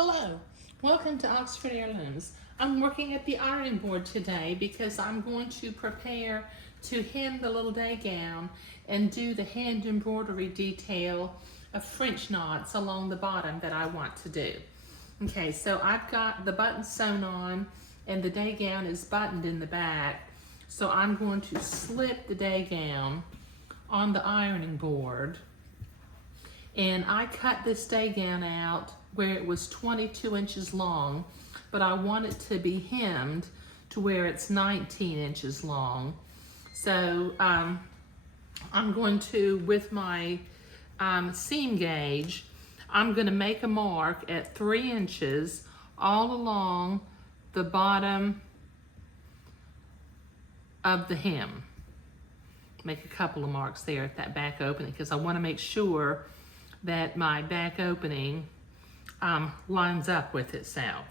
Hello, welcome to Oxford Heirlooms. I'm working at the ironing board today because I'm going to prepare to hem the little day gown and do the hand embroidery detail of French knots along the bottom that I want to do. Okay, so I've got the buttons sewn on and the day gown is buttoned in the back. So I'm going to slip the day gown on the ironing board. And I cut this day gown out where it was 22 inches long, but I want it to be hemmed to where it's 19 inches long. So I'm going to, with my seam gauge, I'm going to make a mark at 3 inches all along the bottom of the hem. Make a couple of marks there at that back opening because I want to make sure that my back opening lines up with itself.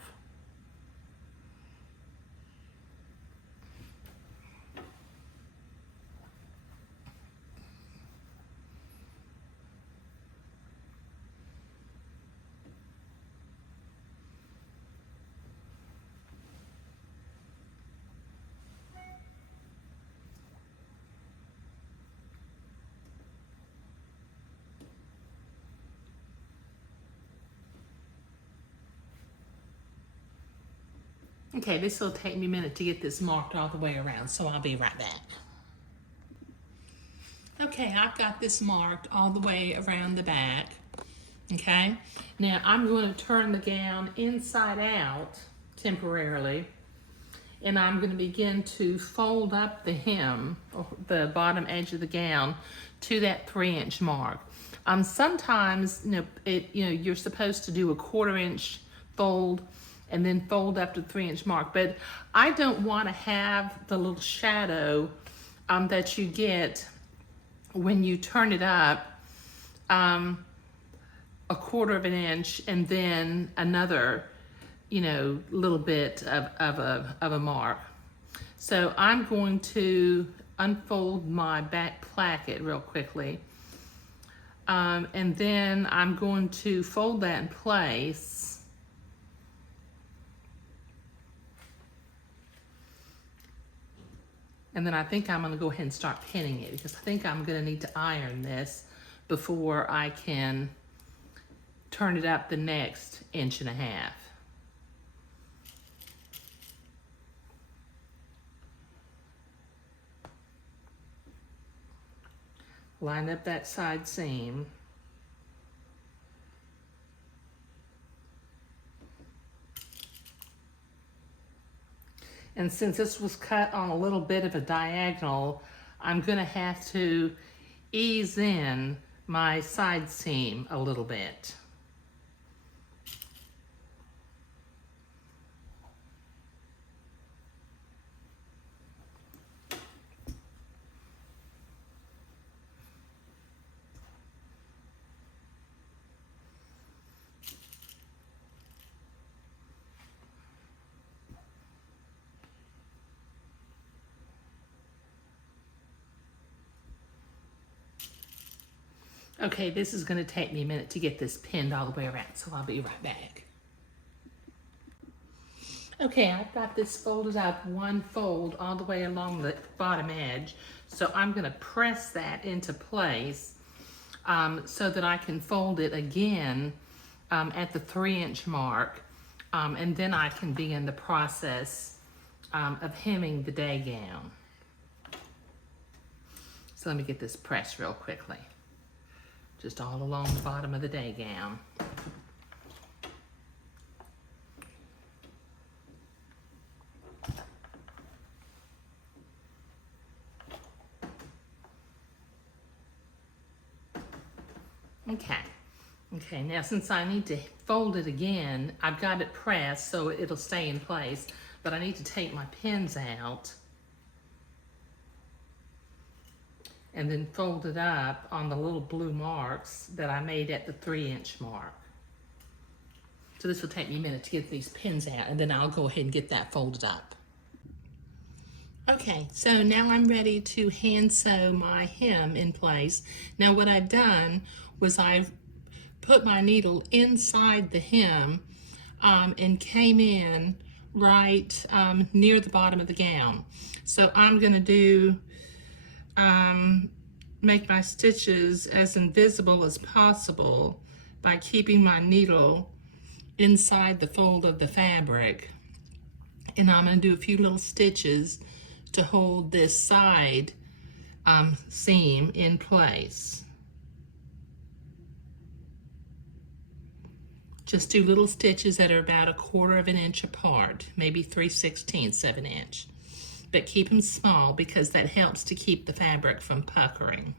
Okay, this will take me a minute to get this marked all the way around, so I'll be right back. Okay, I've got this marked all the way around the back. Okay, now I'm going to turn the gown inside out temporarily, and I'm going to begin to fold up the hem, or the bottom edge of the gown, to that 3-inch mark. Sometimes, you're supposed to do a 1/4 inch fold and then fold up to the 3-inch mark. But I don't want to have the little shadow that you get when you turn it up 1/4 inch and then another, little bit of a mark. So I'm going to unfold my back placket real quickly. And then I'm going to fold that in place. And then I think I'm going to go ahead and start pinning it because I think I'm going to need to iron this before I can turn it up the next 1.5 inches. Line up that side seam. And since this was cut on a little bit of a diagonal, I'm gonna have to ease in my side seam a little bit. Okay, this is going to take me a minute to get this pinned all the way around, so I'll be right back. Okay, I've got this folded up one fold all the way along the bottom edge, so I'm going to press that into place so that I can fold it again at the 3-inch mark, and then I can begin the process of hemming the day gown. So let me get this pressed real quickly. Just all along the bottom of the day gown. Okay, now since I need to fold it again, I've got it pressed so it'll stay in place, but I need to take my pins out and then fold it up on the little blue marks that I made at the 3-inch mark. So this will take me a minute to get these pins out, and then I'll go ahead and get that folded up. Okay, so now I'm ready to hand sew my hem in place. Now what I've done was I've put my needle inside the hem and came in right near the bottom of the gown. So I'm going to do make my stitches as invisible as possible by keeping my needle inside the fold of the fabric. And I'm going to do a few little stitches to hold this side seam in place. Just do little stitches that are about 1/4 of an inch apart, maybe 3/16 of an inch. But keep them small because that helps to keep the fabric from puckering.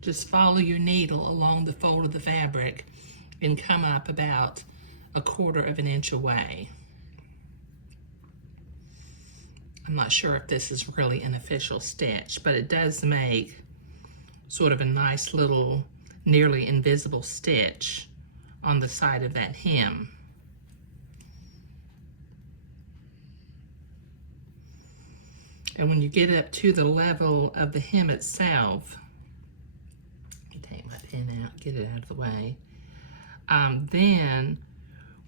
Just follow your needle along the fold of the fabric and come up about 1/4 of an inch away. I'm not sure if this is really an official stitch, but it does make sort of a nice little nearly invisible stitch on the side of that hem. And when you get up to the level of the hem itself, let me take my pen out, get it out of the way, then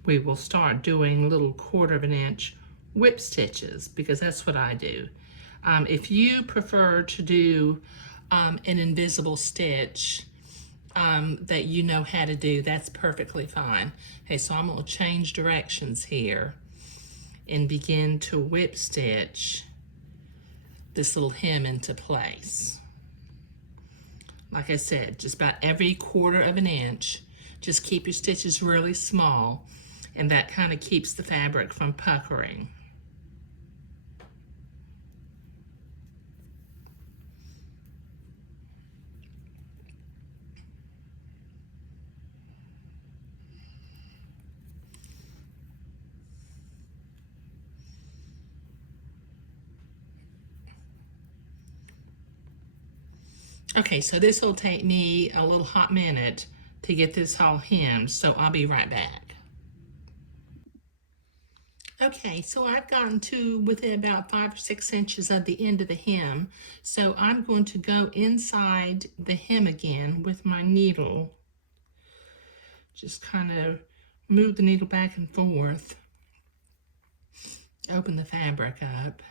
we will start doing little 1/4 of an inch whip stitches, because that's what I do. If you prefer to do an invisible stitch that you know how to do, that's perfectly fine. Okay, so I'm going to change directions here and begin to whip stitch this little hem into place. Like I said, just about every 1/4 of an inch. Just keep your stitches really small, and that kind of keeps the fabric from puckering. Okay, so this will take me a little hot minute to get this all hemmed, so I'll be right back. Okay, so I've gotten to within about 5 or 6 inches of the end of the hem, so I'm going to go inside the hem again with my needle. Just kind of move the needle back and forth, open the fabric up,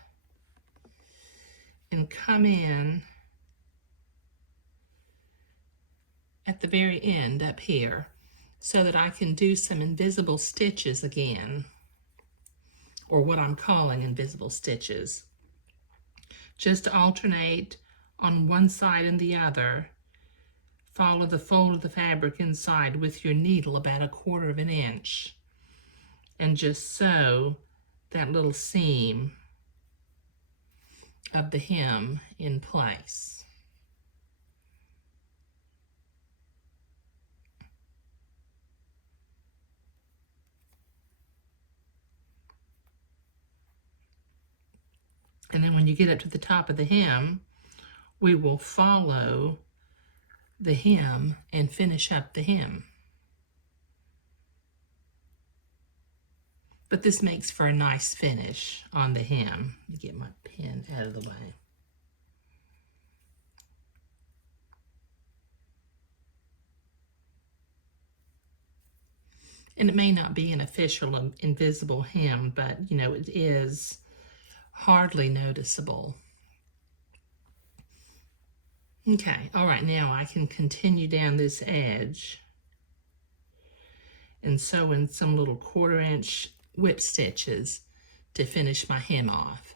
and come in at the very end up here so that I can do some invisible stitches again, or what I'm calling invisible stitches. Just alternate on one side and the other. Follow the fold of the fabric inside with your needle about 1/4 of an inch, and just sew that little seam of the hem in place. And then when you get up to the top of the hem, we will follow the hem and finish up the hem. But this makes for a nice finish on the hem. Let me get my pen out of the way. And it may not be an official invisible hem, but you know, it is hardly noticeable. Okay, all right, now I can continue down this edge and sew in some little 1/4 inch whip stitches to finish my hem off.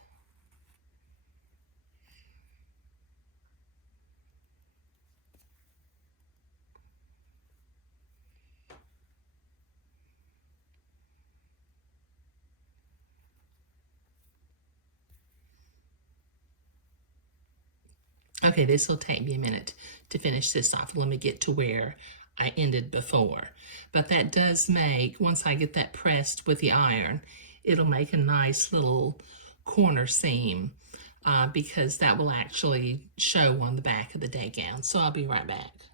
Okay, this will take me a minute to finish this off. Let me get to where I ended before. But that does make, once I get that pressed with the iron, it'll make a nice little corner seam because that will actually show on the back of the day gown. So I'll be right back.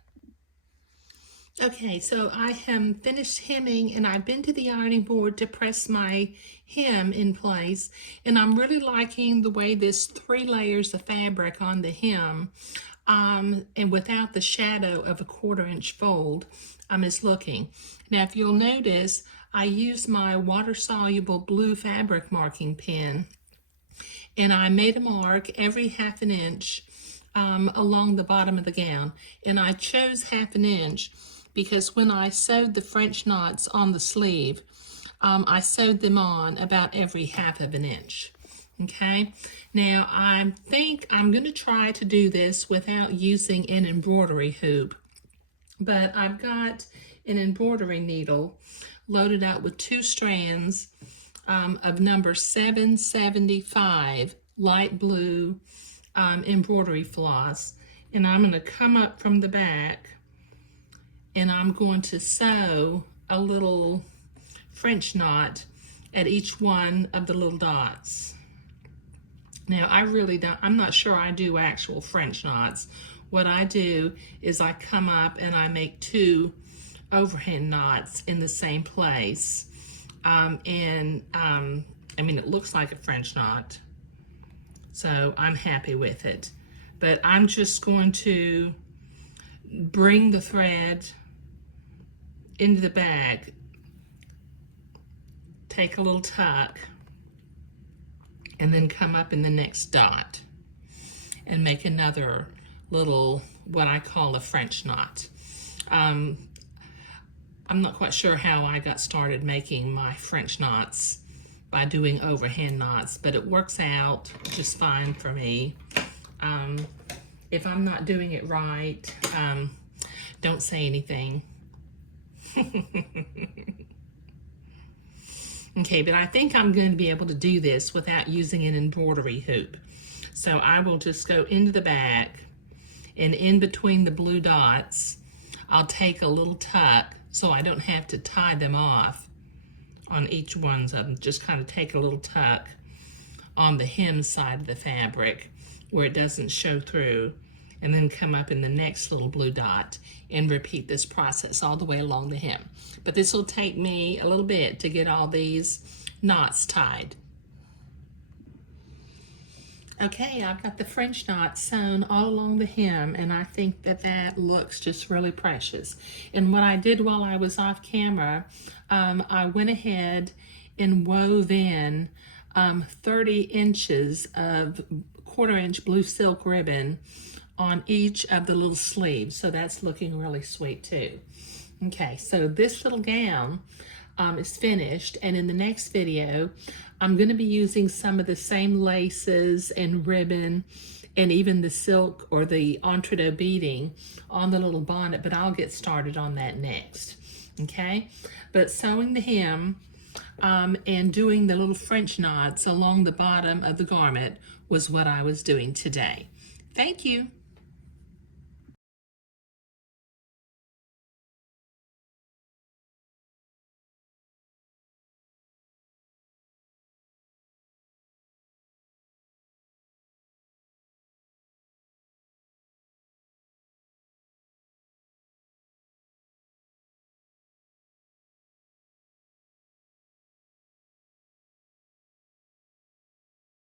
Okay, so I have finished hemming and I've been to the ironing board to press my hem in place, and I'm really liking the way this 3 layers of fabric on the hem, and without the shadow of a 1/4 inch fold, is looking. Now if you'll notice, I use my water-soluble blue fabric marking pen, and I made a mark every 1/2 inch along the bottom of the gown, and I chose 1/2 inch because when I sewed the French knots on the sleeve, I sewed them on about every 1/2 inch. Okay, now I think I'm going to try to do this without using an embroidery hoop, but I've got an embroidery needle loaded out with 2 strands of number 775 light blue embroidery floss, and I'm going to come up from the back and I'm going to sew a little French knot at each one of the little dots. Now I'm not sure I do actual French knots. What I do is I come up and I make 2 overhand knots in the same place. I mean, it looks like a French knot, so I'm happy with it. But I'm just going to bring the thread into the bag, take a little tuck, and then come up in the next dot and make another little, what I call a French knot. I'm not quite sure how I got started making my French knots by doing overhand knots, but it works out just fine for me. If I'm not doing it right, don't say anything. Okay, but I think I'm going to be able to do this without using an embroidery hoop. So I will just go into the back, and in between the blue dots, I'll take a little tuck so I don't have to tie them off on each one of them. Just kind of take a little tuck on the hem side of the fabric where it doesn't show through, and then come up in the next little blue dot and repeat this process all the way along the hem. But this will take me a little bit to get all these knots tied. Okay, I've got the French knot sewn all along the hem, and I think that that looks just really precious. And what I did while I was off camera, I went ahead and wove in 30 inches of 1/4 inch blue silk ribbon on each of the little sleeves, so that's looking really sweet too. Okay, so this little gown is finished, and in the next video I'm going to be using some of the same laces and ribbon and even the silk or the entree beading on the little bonnet, but I'll get started on that next. Okay, but sewing the hem and doing the little French knots along the bottom of the garment was what I was doing today. Thank you.